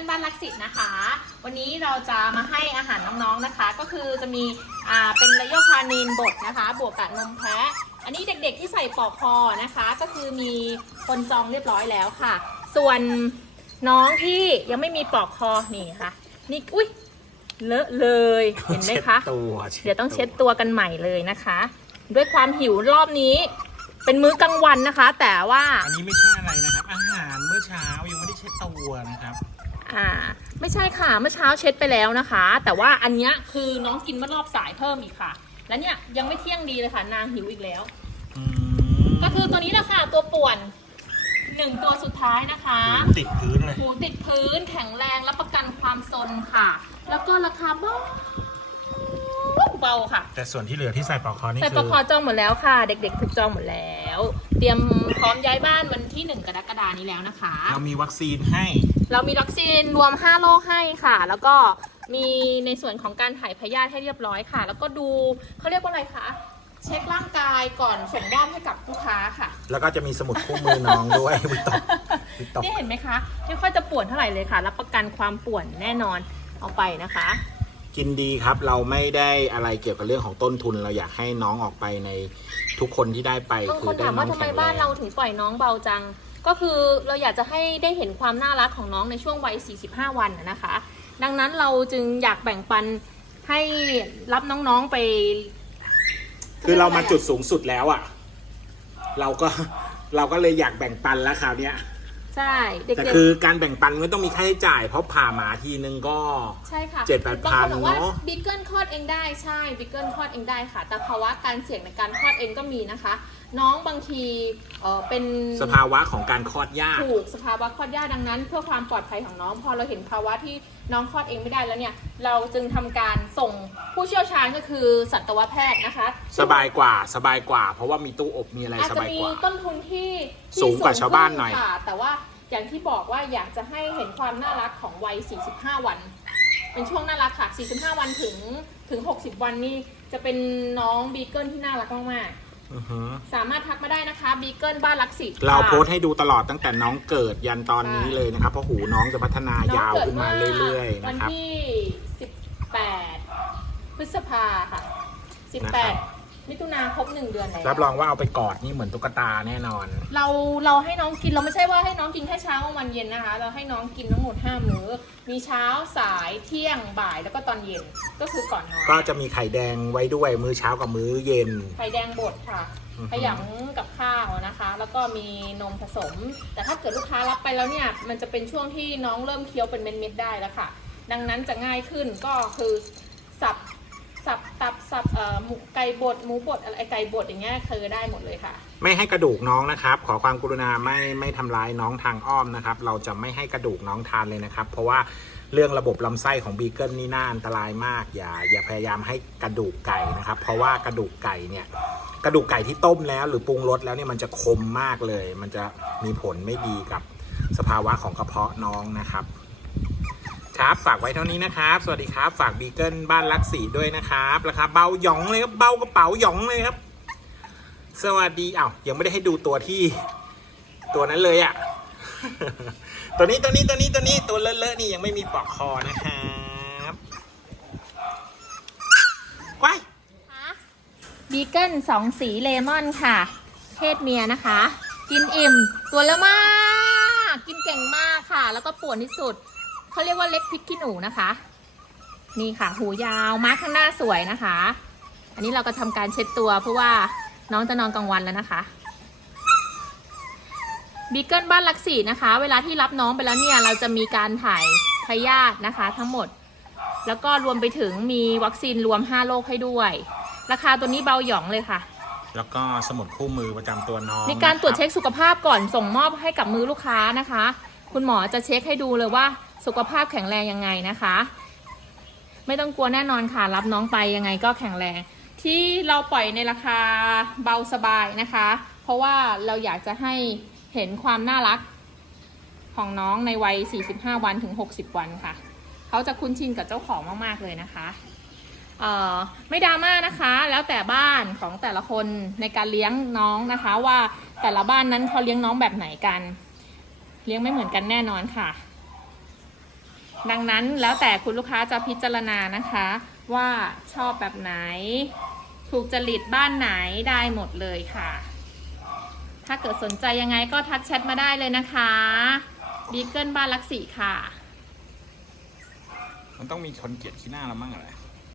กิลบ้านรักสิทธิ์นะคะ วันนี้เราจะมาให้อาหารน้องๆนะคะ ก็คือจะมีอ่าเป็นระโยคานินบดนะคะ บวกกับนมแพะ อันนี้เด็กๆที่ใส่ปลอกคอนะคะ ก็คือมีคนจองเรียบร้อยแล้วค่ะ ส่วนน้องที่ยังไม่มีปลอกคอนี่ค่ะนี่อุ้ยเลอะเลยเห็นไหมคะเช็ดตัวเดี๋ยวต้องเช็ดตัวกันใหม่เลยนะคะ ด้วยความหิวรอบนี้ เป็นมื้อกลางวันนะคะ แต่ว่า อันนี้ไม่ใช่อะไรนะครับ อาหารเมื่อเช้ายังไม่ได้เช็ดตัวนะครับ อ่า ไม่ใช่ค่ะ เมื่อเช้าเช็ดไปแล้วนะคะ แต่ว่าอันเนี้ยคือน้องกินเมื่อรอบสายเพิ่มอีกค่ะ แล้วเนี่ยยังไม่เที่ยงดีเลยค่ะ นางหิวอีกแล้วอืมก็คือตัวนี้แหละค่ะ ตัวป่วนหนึ่งตัวสุดท้ายนะคะหูติดพื้นเลยหูติดพื้นแข็งแรงรับประกันความซนค่ะ แล้วก็ราคาเบาเบาค่ะ แต่ส่วนที่เหลือที่ใส่ปลอกคอนี่ใส่คืปลอกคอจองหมดแล้วค่ะ เด็กๆถูกจองหมดแล้ว เตรียมพร้อมย้ายบ้านวันที่ 1 กรกฎานี้แล้วนะคะ เรามีวัคซีนให้ เรามีวัคซีนรวม 5โรคให้ค่ะ แล้วก็มีในส่วนของการถ่ายพยาธิให้เรียบร้อยค่ะ แล้วก็ดูเขาเรียกว่าอะไรคะ เช็คร่างกายก่อนส่งมอบให้กับลูกค้าค่ะ แล้วก็จะมีสมุดคู่มือน้องด้วย วิตกวิตกนี่เห็นไหมคะไม่ค่อยจะปวดเท่าไหร่เลยค่ะ รับประกันความปวดแน่นอนเอาไปนะคะ กินดีครับ เราไม่ได้อะไรเกี่ยวกับเรื่องของต้นทุน เราอยากให้น้องออกไปในทุกคนที่ได้ไปบางคืคอนได้ถามน้อว่างทำไมแข็งแรบ้านงเราถึงปล่อยน้องเบาจัง ก็คือเราอยากจะให้ได้เห็นความน่ารักของน้องในช่วงวัย 45 วันน่ะนะคะ ดังนั้นเราจึงอยากแบ่งปันให้รับน้องๆไป คือเรามาจุดสูงสุดแล้วอะ เราก็ เราก็เลยอยากแบ่งปันแล้วคราวเนี้ย ใช่เด็กแต่ๆคือการแบ่งปันมันต้องมีค่าใช้จ่าย เพราะผ่าหมาทีนึงก็ใช่ค่ะเจ็ดแปดพันบางคบอกว่าเนอะ บิ๊กเกิลคลอดเองได้ใช่บิ๊กเกิลคลอดเองได้ค่ะ แต่ภาวะการเสี่ยงในการคลอดเองก็มีนะคะ น้องบางทีเออเป็น สภาวะของการคลอดยาก ถูกสภาวะคลอดยากดังนั้น เพื่อความปลอดภัยของน้องพอเราเห็นภาวะที่น้องคลอดเองไม่ได้แล้วเนี่ย เราจึงทำการส่งผู้เชี่ยวชาญก็คือสัตวแพทย์นะคะสบายกว่าสบายกว่า เพราะว่ามีตู้อบมีอะไรอาจสจะบายมีกว่า ต้นทุนที่ที่สูงกว่าชาวบ้านหน่อย ค่ะแต่ว่า อย่างที่บอกว่าอยากจะให้เห็นความน่ารักของวัย 45 วัน เป็นช่วงน่ารักค่ะ 45 วันถึงถึง 60 วันนี่จะเป็นน้องบีเกิลที่น่ารักมากอือฮึๆสามารถทักมาได้นะคะบีเกิลบ้านรักสิทธิ์เราค่ะ โพสต์ให้ดูตลอดตั้งแต่น้องเกิดยันตอนนี้เลยนะครับ เพราะหูน้องจะพัฒนาน้องยาวเกิดขึ้นมาเรื่อยๆวันนะครับ ที่ 18 พฤษภาค่ะ นะครับ 18 มิถุนาครบหนึ่งเดือนแล้วรับรองว่าเอาไปกอดนี่เหมือนตุ๊กตาแน่นอน เราเราให้น้องกินเราไม่ใช่ว่าให้น้องกินแค่เช้ากลางวันเย็นนะคะ เราให้น้องกินทั้งหมดห้ามื้อ มีเช้าสายเที่ยงบ่ายแล้วก็ตอนเย็นก็คือก่อนนอนก็จะมีไข่แดงไว้ด้วยมื้อเช้ากับมื้อเย็น ไข่แดงบดค่ะอือฮึขยำกับข้าวนะคะ แล้วก็มีนมผสม แต่ถ้าเกิดลูกค้ารับไปแล้วเนี่ย มันจะเป็นช่วงที่น้องเริ่มเคี้ยวเป็นเม็ดๆได้แล้วค่ะ ดังนั้นจะง่ายขึ้นก็คือสับ สับตับสับเอ่อหมูไก่บดหมูบดอะไรไก่บดอย่างเงี้ยคือได้หมดเลยค่ะ ไม่ให้กระดูกน้องนะครับ ขอความกรุณาไม่ไม่ทำร้ายน้องทางอ้อมนะครับ เราจะไม่ให้กระดูกน้องทานเลยนะครับ เพราะว่าเรื่องระบบลำไส้ของบีเกิลนี่น่าอันตรายมาก อย่าอย่าพยายามให้กระดูกไก่นะครับ เพราะว่ากระดูกไก่เนี่ย กระดูกไก่ที่ต้มแล้ว หรือปรุงรสแล้วเนี่ยมันจะคมมากเลย มันจะมีผลไม่ดีกับสภาวะของกระเพาะน้องนะครับ ครับ ฝากไว้เท่านี้นะครับ สวัสดีครับ ฝากบีเกิลบ้านรักสีด้วยนะครับราคาเบาหยองเลยครับ เบากระเป๋าหยองเลยครับ สวัสดีอ้าวยังไม่ได้ให้ดูตัวที่ ตัวนั้นเลยอะ่ะ ตัวนี้ตัวนี้ตัวนี้ตัวนี้ตัวเลอะๆนี่ยังไม่มีปลอกคอนะครับว้ายบีเกิลสองสีเลมอนค่ะ เพศเมียนะคะ กินอิ่ม ตัวละมาก กินเก่งมากค่ะ แล้วก็ป่วนที่สุด เขาเรียกว่าเล็กพริกขี้หนูนะคะ นี่ค่ะ หูยาวมาร์คข้างหน้าสวยนะคะ อันนี้เราก็ทำการเช็ดตัวเพราะว่าน้องจะนอนกลางวันแล้วนะคะบีเกิลบ้านลักสีนะคะ เวลาที่รับน้องไปแล้วเนี่ย เราจะมีการถ่ายพยาธินะคะ ทั้งหมด แล้วก็รวมไปถึงมีวัคซีนรวม 5 โรคให้ด้วย ราคาตัวนี้เบาหยองเลยค่ะ แล้วก็สมุดคู่มือประจำตัวน้อง มีการตรวจนะคบเช็คสุขภาพก่อนส่งมอบให้กับมือลูกค้านะคะ คุณหมอจะเช็คให้ดูเลยว่า สุขภาพแข็งแรงยังไงนะคะ ไม่ต้องกลัวแน่นอนค่ะ รับน้องไปยังไงก็แข็งแรง ที่เราปล่อยในราคาเบาสบายนะคะ เพราะว่าเราอยากจะให้เห็นความน่ารักของน้องในวัย 45 วันถึง 60 วันค่ะ เขาจะคุ้นชินกับเจ้าของมาก ๆ เลยนะคะไม่ดราม่านะคะ แล้วแต่บ้านของแต่ละคนในการเลี้ยงน้องนะคะ ว่าแต่ละบ้านนั้นเขาเลี้ยงน้องแบบไหนกัน เลี้ยงไม่เหมือนกันแน่นอนค่ะ ดังนั้นแล้วแต่คุณลูกค้าจะพิจารณานะคะ ว่าชอบแบบไหน ถูกจริตบ้านไหนได้หมดเลยค่ะ ถ้าเกิดสนใจยังไงก็ทักแชทมาได้เลยนะคะบีเกิลบ้านลักษีค่ะ มันต้องมีคนเกลียดขี้หน้าเรามั่งอะไร